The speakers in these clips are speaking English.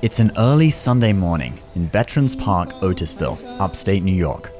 It's an early Sunday morning in Veterans Park, Otisville, upstate New York.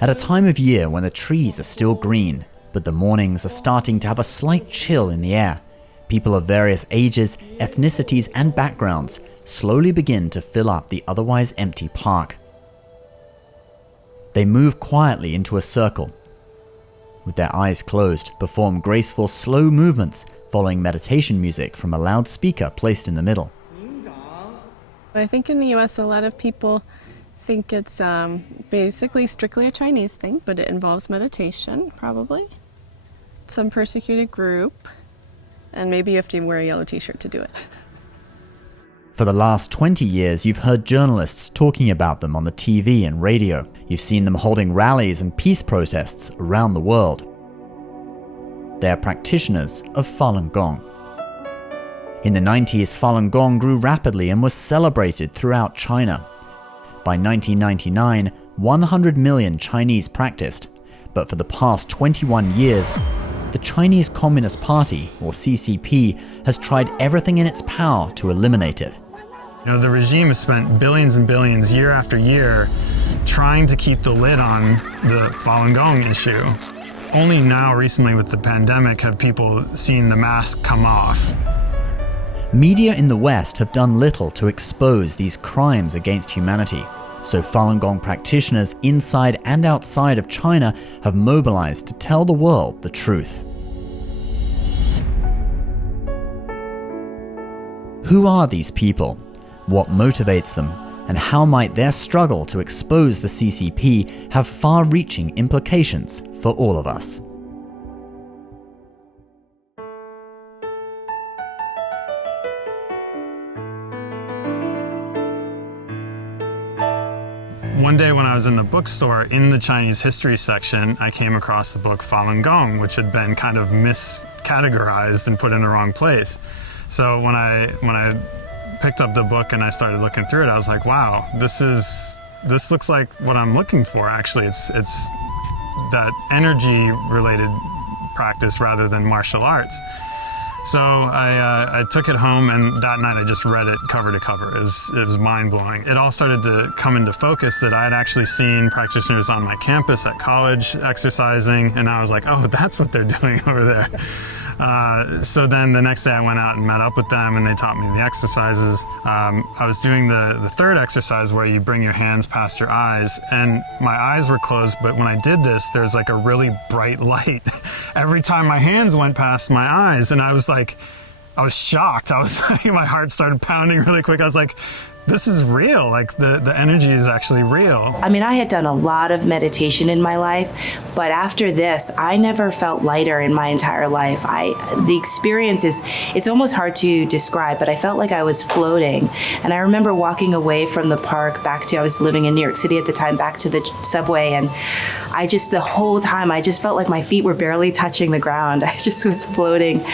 At a time of year when the trees are still green, but the mornings are starting to have a slight chill in the air, people of various ages, ethnicities, and backgrounds slowly begin to fill up the otherwise empty park. They move quietly into a circle. With their eyes closed, perform graceful, slow movements following meditation music from a loudspeaker placed in the middle. I think in the US a lot of people think it's basically strictly a Chinese thing, but it involves meditation, probably. Some persecuted group, and maybe you have to wear a yellow t-shirt to do it. For the last 20 years, you've heard journalists talking about them on the TV and radio. You've seen them holding rallies and peace protests around the world. They are practitioners of Falun Gong. In the 90s, Falun Gong grew rapidly and was celebrated throughout China. By 1999, 100 million Chinese practiced, but for the past 21 years, the Chinese Communist Party, or CCP, has tried everything in its power to eliminate it. You know, the regime has spent billions and billions year after year trying to keep the lid on the Falun Gong issue. Only now, recently with the pandemic, have people seen the mask come off. Media in the West have done little to expose these crimes against humanity, so Falun Gong practitioners inside and outside of China have mobilized to tell the world the truth. Who are these people? What motivates them? And how might their struggle to expose the CCP have far-reaching implications for all of us? One day when I was in the bookstore, in the Chinese history section, I came across the book Falun Gong, which had been kind of miscategorized and put in the wrong place. So when I picked up the book and I started looking through it, I was like, wow, this looks like what I'm looking for, actually. It's that energy-related practice rather than martial arts. So I took it home, and that night I just read it cover to cover. It was mind-blowing. It all started to come into focus that I had actually seen practitioners on my campus at college exercising, and I was like, oh, that's what they're doing over there. So then the next day I went out and met up with them, and they taught me the exercises. I was doing the third exercise where you bring your hands past your eyes, and my eyes were closed, but when I did this, there's like a really bright light every time my hands went past my eyes, and I was shocked. My heart started pounding really quick. I was like, this is real. Like the energy is actually real. I mean, I had done a lot of meditation in my life, but after this, I never felt lighter in my entire life. The experience it's almost hard to describe, but I felt like I was floating. And I remember walking away from the park I was living in New York City at the time, back to the subway, and the whole time, I just felt like my feet were barely touching the ground. I just was floating.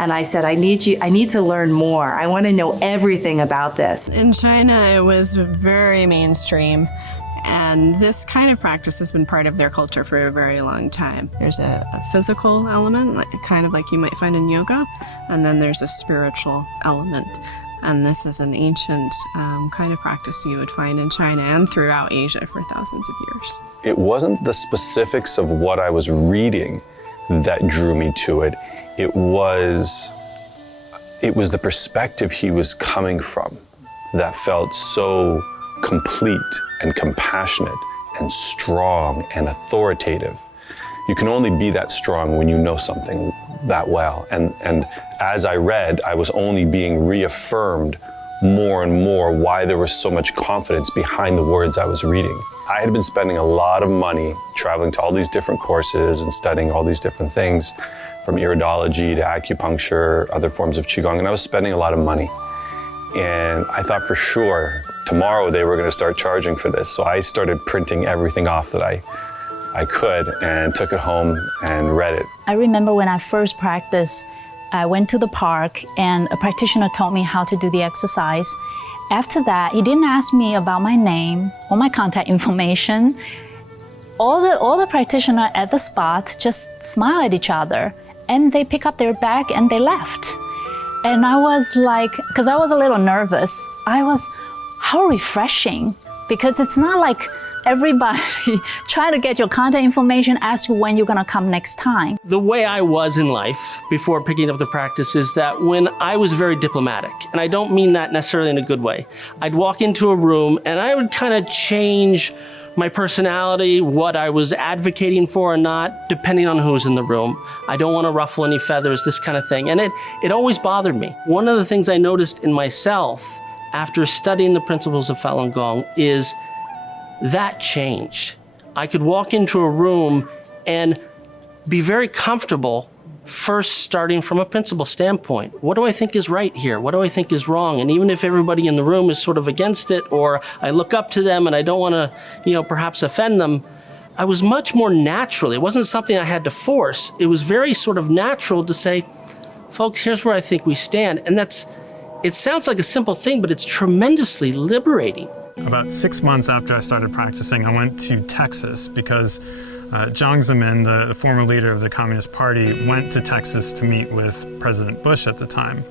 And I said, I need to learn more. I want to know everything about this. In China, it was very mainstream, and this kind of practice has been part of their culture for a very long time. There's a physical element, kind of like you might find in yoga, and then there's a spiritual element. And this is an ancient kind of practice you would find in China and throughout Asia for thousands of years. It wasn't the specifics of what I was reading that drew me to it. It was the perspective he was coming from that felt so complete and compassionate and strong and authoritative. You can only be that strong when you know something that well. And as I read, I was only being reaffirmed more and more why there was so much confidence behind the words I was reading. I had been spending a lot of money traveling to all these different courses and studying all these different things, from iridology to acupuncture, other forms of Qigong, and I was spending a lot of money. And I thought for sure tomorrow they were going to start charging for this. So I started printing everything off that I could and took it home and read it. I remember when I first practiced, I went to the park and a practitioner taught me how to do the exercise. After that, he didn't ask me about my name or my contact information. all the practitioners at the spot just smile at each other, and they pick up their bag and they left. And I was like, because I was a little nervous, how refreshing, because it's not like everybody trying to get your contact information, ask you when you're going to come next time. The way I was in life before picking up the practice is that when I was very diplomatic, and I don't mean that necessarily in a good way, I'd walk into a room and I would kind of change my personality, what I was advocating for or not, depending on who's in the room. I don't want to ruffle any feathers, this kind of thing. And it always bothered me. One of the things I noticed in myself after studying the principles of Falun Gong is that changed. I could walk into a room and be very comfortable first starting from a principle standpoint. What do I think is right here? What do I think is wrong? And even if everybody in the room is sort of against it, or I look up to them and I don't want to, perhaps offend them, I was much more natural. It wasn't something I had to force. It was very sort of natural to say, folks, here's where I think we stand. And it sounds like a simple thing, but it's tremendously liberating. About 6 months after I started practicing, I went to Texas because Jiang Zemin, the former leader of the Communist Party, went to Texas to meet with President Bush at the time.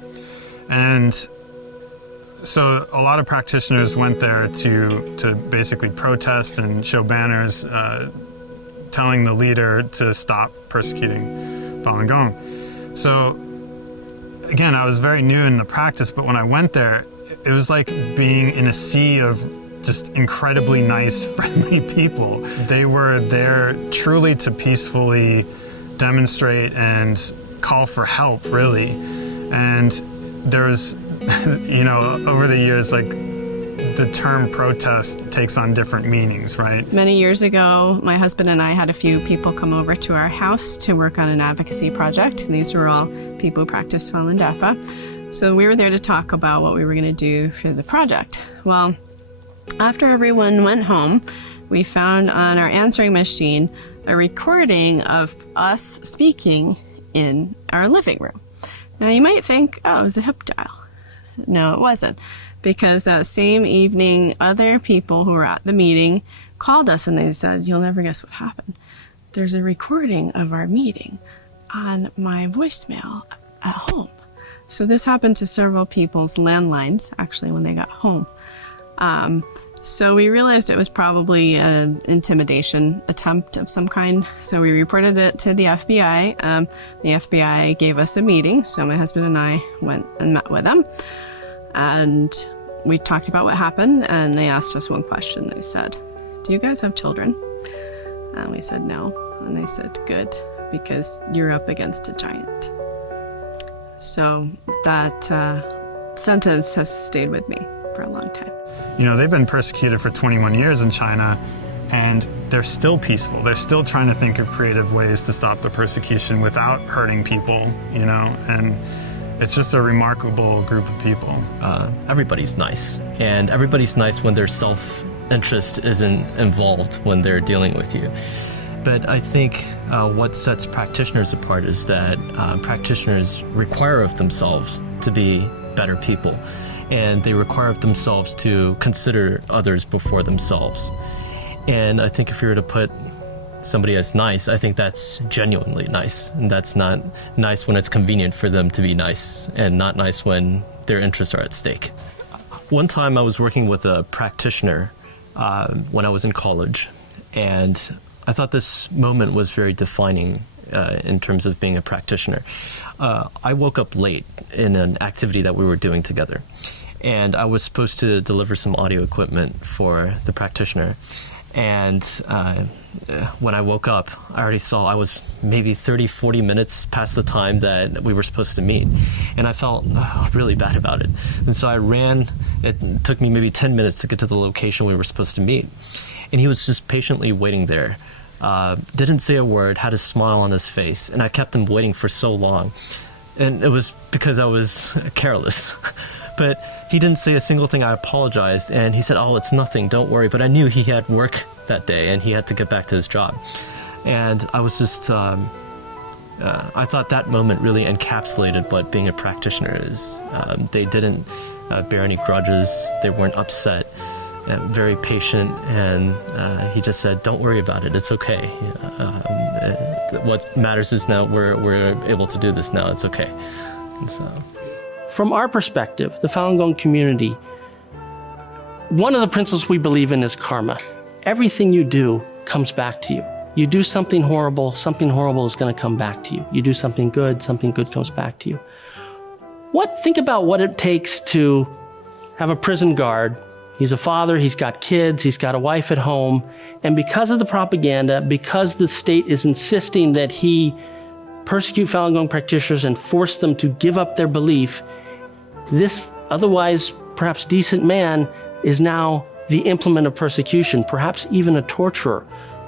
And so a lot of practitioners went there to basically protest and show banners telling the leader to stop persecuting Falun Gong. So again, I was very new in the practice, but when I went there, it was like being in a sea of just incredibly nice, friendly people. They were there truly to peacefully demonstrate and call for help, really. And there was, over the years, like, the term protest takes on different meanings, right? Many years ago, my husband and I had a few people come over to our house to work on an advocacy project. And these were all people who practice Falun Dafa. So we were there to talk about what we were going to do for the project. Well, after everyone went home, we found on our answering machine a recording of us speaking in our living room. Now you might think, oh, it was a hip dial. No, it wasn't. Because that same evening, other people who were at the meeting called us and they said, you'll never guess what happened. There's a recording of our meeting on my voicemail at home. So this happened to several people's landlines, actually, when they got home. So we realized it was probably an intimidation attempt of some kind. So we reported it to the FBI. The FBI gave us a meeting. So my husband and I went and met with them. And we talked about what happened. And they asked us one question. They said, do you guys have children? And we said, no. And they said, good, because you're up against a giant. So that sentence has stayed with me for a long time. They've been persecuted for 21 years in China, and they're still peaceful. They're still trying to think of creative ways to stop the persecution without hurting people, and it's just a remarkable group of people. Everybody's nice, and everybody's nice when their self-interest isn't involved when they're dealing with you. But I think what sets practitioners apart is that practitioners require of themselves to be better people. And they require of themselves to consider others before themselves. And I think if you were to put somebody as nice, I think that's genuinely nice. And that's not nice when it's convenient for them to be nice, and not nice when their interests are at stake. One time I was working with a practitioner when I was in college, and I thought this moment was very defining in terms of being a practitioner. I woke up late in an activity that we were doing together, and I was supposed to deliver some audio equipment for the practitioner. And when I woke up, I already saw I was maybe 30, 40 minutes past the time that we were supposed to meet. And I felt really bad about it. And so I ran. It took me maybe 10 minutes to get to the location we were supposed to meet. And he was just patiently waiting there. Didn't say a word, had a smile on his face. And I kept him waiting for so long. And it was because I was careless. But he didn't say a single thing. I apologized, and he said, oh, it's nothing, don't worry. But I knew he had work that day, and he had to get back to his job. And I was just, I thought that moment really encapsulated what being a practitioner is. They didn't bear any grudges. They weren't upset. very patient, and he just said, "Don't worry about it. It's okay. What matters is now we're able to do this now. It's okay." And so, from our perspective, the Falun Gong community, one of the principles we believe in is karma. Everything you do comes back to you. You do something horrible is going to come back to you. You do something good comes back to you. Think about what it takes to have a prison guard. He's a father, he's got kids, he's got a wife at home, and because of the propaganda, because the state is insisting that he persecute Falun Gong practitioners and force them to give up their belief, this otherwise perhaps decent man is now the implement of persecution, perhaps even a torturer.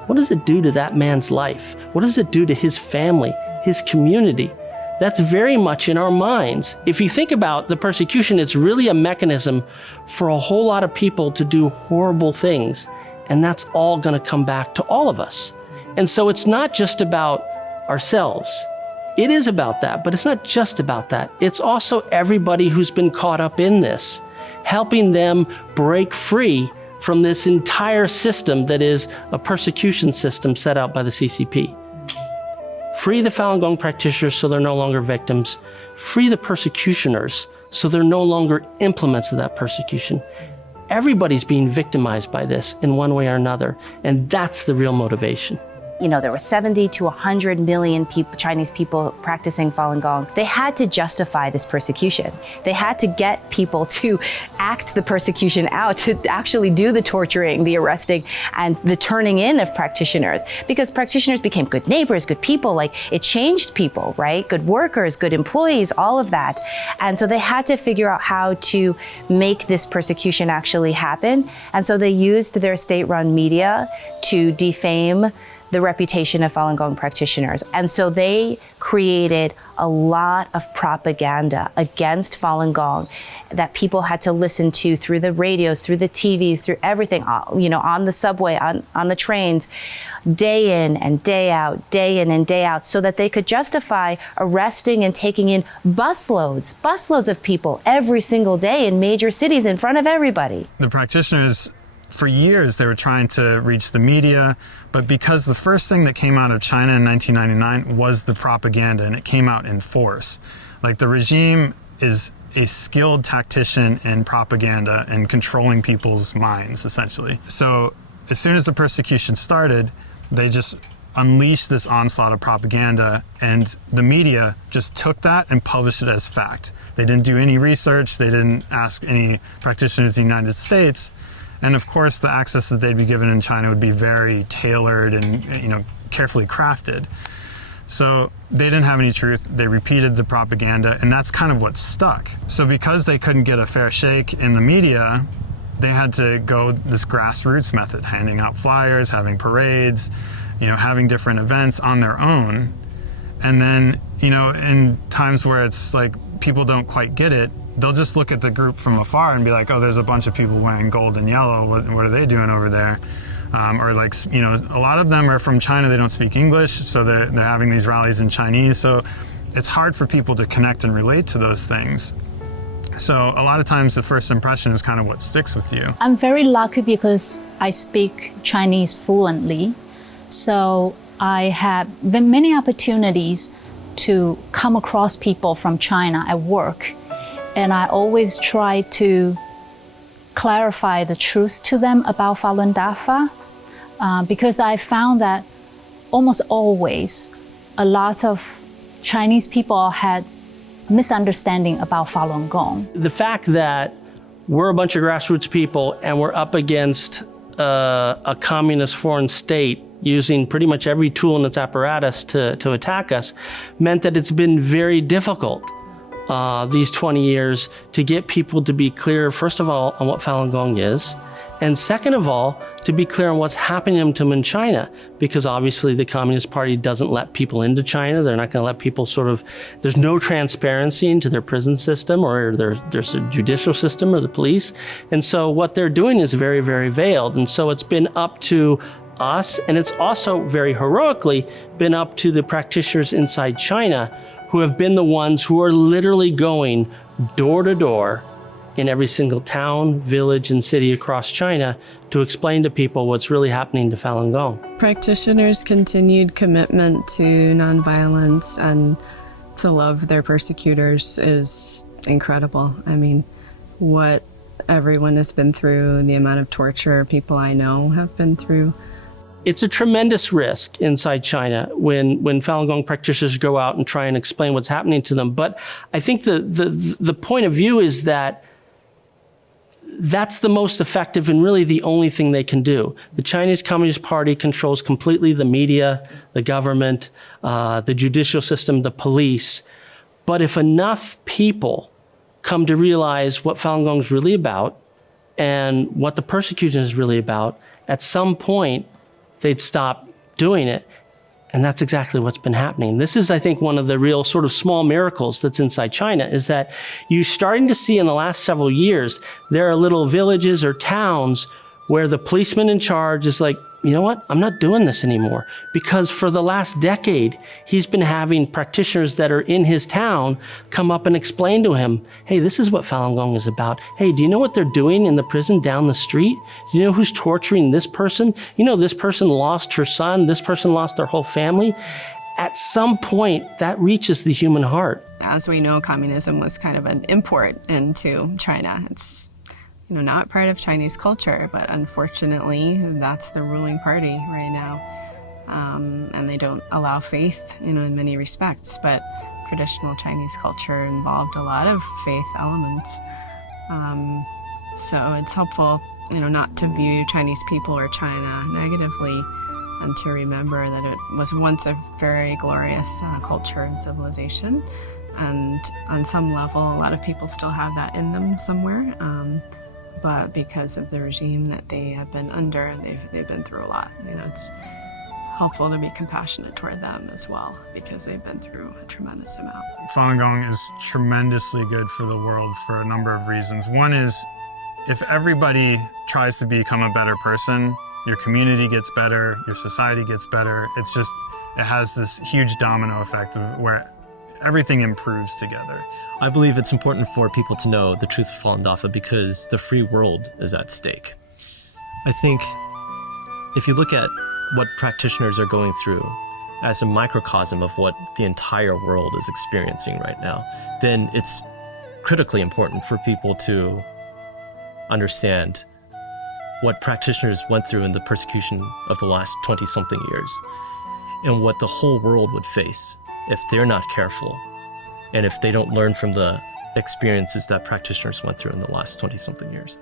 What does it do to that man's life? What does it do to his family, his community? That's very much in our minds. If you think about the persecution, it's really a mechanism for a whole lot of people to do horrible things, and that's all going to come back to all of us. And so it's not just about ourselves. It is about that, but it's not just about that. It's also everybody who's been caught up in this, helping them break free from this entire system that is a persecution system set out by the CCP. Free the Falun Gong practitioners so they're no longer victims. Free the persecutioners so they're no longer implements of that persecution. Everybody's being victimized by this in one way or another, and that's the real motivation. There were 70 to 100 million people, Chinese people practicing Falun Gong. They had to justify this persecution. They had to get people to act the persecution out, to actually do the torturing, the arresting, and the turning in of practitioners. Because practitioners became good neighbors, good people, it changed people, right? Good workers, good employees, all of that. And so they had to figure out how to make this persecution actually happen. And so they used their state-run media to defame the reputation of Falun Gong practitioners. And so they created a lot of propaganda against Falun Gong that people had to listen to through the radios, through the TVs, through everything, on the subway, on the trains, day in and day out, so that they could justify arresting and taking in busloads of people every single day in major cities in front of everybody. The practitioners, for years, they were trying to reach the media, but because the first thing that came out of China in 1999 was the propaganda, and it came out in force. The regime is a skilled tactician in propaganda and controlling people's minds, essentially. So as soon as the persecution started, they just unleashed this onslaught of propaganda, and the media just took that and published it as fact. They didn't do any research, they didn't ask any practitioners in the United States. And of course, the access that they'd be given in China would be very tailored and, carefully crafted. So they didn't have any truth. They repeated the propaganda, and that's kind of what stuck. So because they couldn't get a fair shake in the media, they had to go this grassroots method, handing out flyers, having parades, having different events on their own. And then, in times where it's people don't quite get it, they'll just look at the group from afar and be like, oh, there's a bunch of people wearing gold and yellow. What are they doing over there? Or a lot of them are from China. They don't speak English, so they're having these rallies in Chinese. So it's hard for people to connect and relate to those things. So a lot of times the first impression is kind of what sticks with you. I'm very lucky because I speak Chinese fluently. So I had many opportunities to come across people from China at work. And I always try to clarify the truth to them about Falun Dafa, because I found that almost always a lot of Chinese people had misunderstanding about Falun Gong. The fact that we're a bunch of grassroots people and we're up against a communist foreign state using pretty much every tool in its apparatus to attack us meant that it's been very difficult these 20 years to get people to be clear, first of all, on what Falun Gong is, and second of all, to be clear on what's happening to them in China, because obviously the Communist Party doesn't let people into China. They're not going to let people there's no transparency into their prison system or there's a judicial system or the police. And so what they're doing is very, very veiled. And so it's been up to us, and it's also very heroically been up to the practitioners inside China who have been the ones who are literally going door to door in every single town, village, and city across China to explain to people what's really happening to Falun Gong. Practitioners' continued commitment to nonviolence and to love their persecutors is incredible. I mean, what everyone has been through, the amount of torture people I know have been through. It's a tremendous risk inside China when Falun Gong practitioners go out and try and explain what's happening to them. But I think the point of view is that that's the most effective and really the only thing they can do. The Chinese Communist Party controls completely the media, the government, the judicial system, the police. But if enough people come to realize what Falun Gong is really about and what the persecution is really about, at some point, they'd stop doing it. And that's exactly what's been happening. This is, I think, one of the real sort of small miracles that's inside China, is that you're starting to see in the last several years, there are little villages or towns where the policeman in charge is like, you know what, I'm not doing this anymore. Because for the last decade, he's been having practitioners that are in his town come up and explain to him, hey, this is what Falun Gong is about. Hey, do you know what they're doing in the prison down the street? Do you know who's torturing this person? You know, this person lost her son, this person lost their whole family. At some point, that reaches the human heart. As we know, communism was kind of an import into China. It's not part of Chinese culture, but unfortunately, that's the ruling party right now. And they don't allow faith, in many respects, but traditional Chinese culture involved a lot of faith elements. So it's helpful, not to view Chinese people or China negatively, and to remember that it was once a very glorious culture and civilization. And on some level, a lot of people still have that in them somewhere. But because of the regime that they have been under, they've been through a lot. It's helpful to be compassionate toward them as well, because they've been through a tremendous amount. Falun Gong is tremendously good for the world for a number of reasons. One is, if everybody tries to become a better person, your community gets better, your society gets better. It has this huge domino effect of where everything improves together. I believe it's important for people to know the truth of Falun Dafa because the free world is at stake. I think if you look at what practitioners are going through as a microcosm of what the entire world is experiencing right now, then it's critically important for people to understand what practitioners went through in the persecution of the last 20-something years and what the whole world would face if they're not careful and if they don't learn from the experiences that practitioners went through in the last 20-something years.